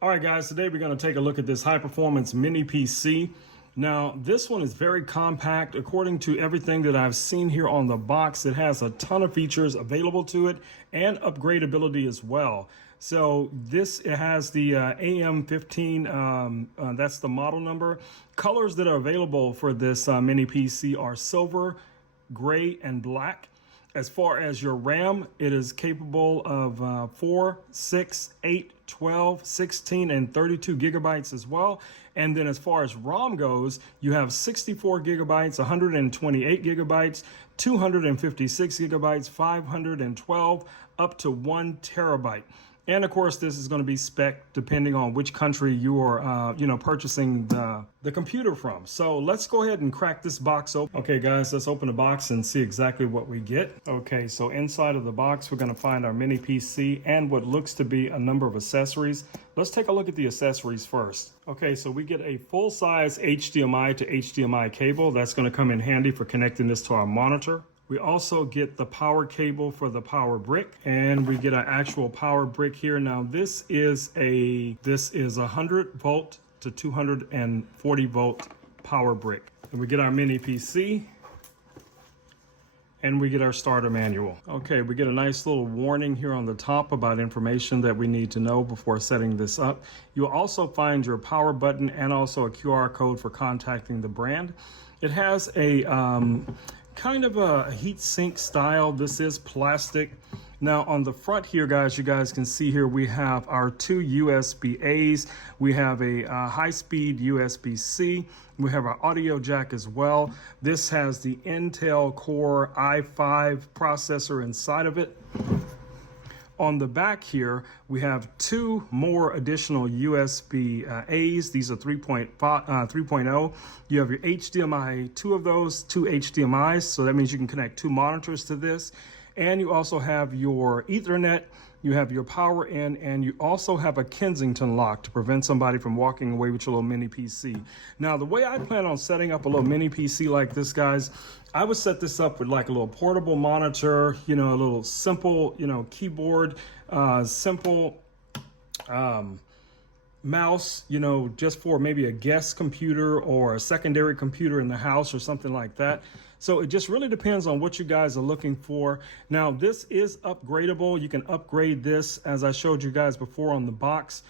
All right, guys, today we're going to take a look at this high performance mini PC. Now, this one is very compact. According to everything that I've seen here on the box, it has a ton of features available to it and upgradability as well. So it has the AM15, that's the model number. Colors that are available for this mini PC are silver, gray, and black. As far as your RAM, it is capable of 4, 6, 8, 12, 16, and 32 gigabytes as well. And then as far as ROM goes, you have 64 gigabytes, 128 gigabytes, 256 gigabytes, 512, up to 1 terabyte. And of course, this is going to be spec depending on which country you are, purchasing the computer from. So let's go ahead and crack this box open. Okay, guys, let's open the box and see exactly what we get. Okay, so inside of the box, we're going to find our mini PC and what looks to be a number of accessories. Let's take a look at the accessories first. Okay, so we get a full-size HDMI to HDMI cable. That's going to come in handy for connecting this to our monitor. We also get the power cable for the power brick, and we get an actual power brick here. Now this is a 100 volt to 240 volt power brick. And we get our mini PC, and we get our starter manual. Okay, we get a nice little warning here on the top about information that we need to know before setting this up. You'll also find your power button and also a QR code for contacting the brand. It has a kind of a heat sink style. This is plastic. Now on the front here, guys, you guys can see here we have our two USB-A's. We have a high-speed USB-C. We have our audio jack as well. This has the Intel Core i5 processor inside of it. On the back here, we have two more additional USB-A's. These are 3.0. You have your HDMI, two of those, two HDMIs. So that means you can connect two monitors to this. And you also have your Ethernet, you have your power in, and you also have a Kensington lock to prevent somebody from walking away with your little mini PC. Now, the way I plan on setting up a little mini PC like this, guys, I would set this up with like a little portable monitor, a little simple, keyboard, simple mouse, just for maybe a guest computer or a secondary computer in the house or something like that. So it just really depends on what you guys are looking for. Now, this is upgradable. You can upgrade this, as I showed you guys before on the box,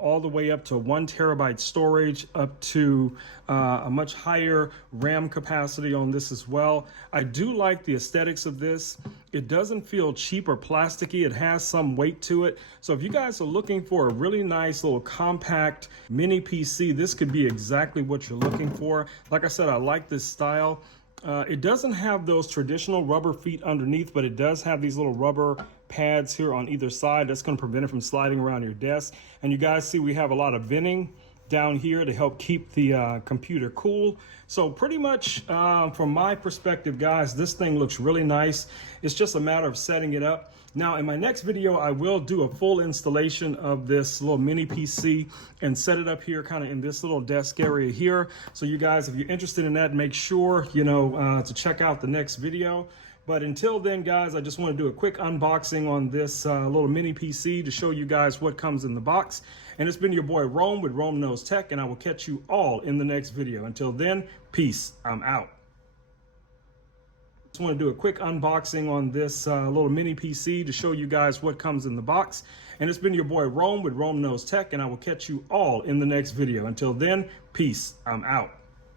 all the way up to 1 terabyte storage, up to a much higher RAM capacity on this as well. I do like the aesthetics of this. It doesn't feel cheap or plasticky. It has some weight to it. So if you guys are looking for a really nice little compact mini PC, this could be exactly what you're looking for. Like I said, I like this style. It doesn't have those traditional rubber feet underneath, but it does have these little rubber pads here on either side. That's going to prevent it from sliding around your desk. And you guys see we have a lot of venting down here to help keep the computer cool. So pretty much from my perspective, guys, this thing looks really nice. It's just a matter of setting it up. Now, in my next video, I will do a full installation of this little mini PC and set it up here kind of in this little desk area here. So you guys, if you're interested in that, make sure, to check out the next video. But until then, guys, I just want to do a quick unboxing on this little mini PC to show you guys what comes in the box. And it's been your boy Rome with Rome Knows Tech, and I will catch you all in the next video. Until then, peace. I'm out. Just want to do a quick unboxing on this little mini PC to show you guys what comes in the box. And it's been your boy Rome with Rome Knows Tech, and I will catch you all in the next video. Until then, peace. I'm out.